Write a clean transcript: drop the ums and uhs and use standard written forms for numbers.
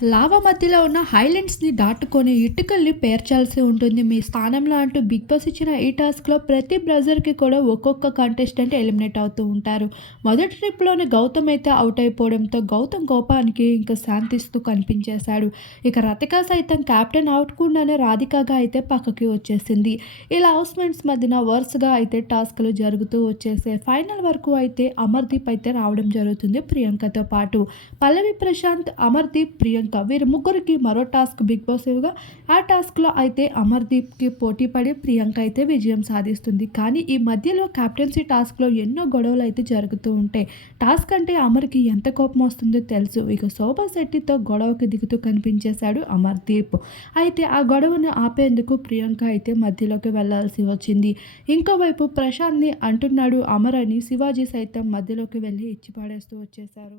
Lava మధ్యలో ఉన్న హైలాండ్స్‌ని దాటుకొని ఇటుకల్ని పేర్చాల్సి ఉంటుంది మీ స్థానంలో అంటూ 'బిగ్ బాస్' ఇచ్చిన ఈ టాస్క్‌లో ప్రతి బ్రజర్‌కి కూడా ఒక్కొక్క కంటెస్టెంట్ ఎలిమినేట్ అవుతూ ఉంటారు. మొదటి ట్రిప్‌లోనే గౌతమ్ అయితే అవుట్ అయిపోవడంతో గౌతమ్ కోపానికి ఇంకా శాంతిస్తూ కనిపించేశాడు. ఇక రతిక సైతం కెప్టెన్ అవ్వకుండానే రాధికగా అయితే పక్కకి వచ్చేసింది. ఇలా హౌస్‌మేట్స్ మధ్యన వరుసగా అయితే టాస్క్‌లు జరుగుతూ వచ్చేసాయి. ఫైనల్ వరకు అయితే అమర్‌దీప్ అయితే రావడం జరుగుతుంది ప్రియాంకతో పాటు. పల్లవి ప్రశాంత్, అమర్‌దీప్, ప్రియాంక వీరి ముగ్గురికి మరో టాస్క్ బిగ్ బాస్ ఇవ్వగా ఆ టాస్క్‌లో అయితే అమర్‌దీప్‌కి పోటీ పడి ప్రియాంక అయితే విజయం సాధిస్తుంది. కానీ ఈ మధ్యలో కెప్టెన్సీ టాస్క్‌లో ఎన్నో గొడవలు అయితే జరుగుతూ ఉంటాయి. టాస్క్ అంటే అమర్‌కి ఎంత కోపం వస్తుందో తెలుసు. ఇక శోభా శెట్టితో గొడవకి దిగుతూ కనిపించేశాడు అమర్‌దీప్. అయితే ఆ గొడవను ఆపేందుకు ప్రియాంక అయితే మధ్యలోకి వెళ్లాల్సి వచ్చింది. ఇంకోవైపు ప్రశాంత్‌ని అంటున్నాడు అమర్ అని శివాజీ సైతం మధ్యలోకి వెళ్లి ఇచ్చి పడేస్తూ వచ్చేశారు.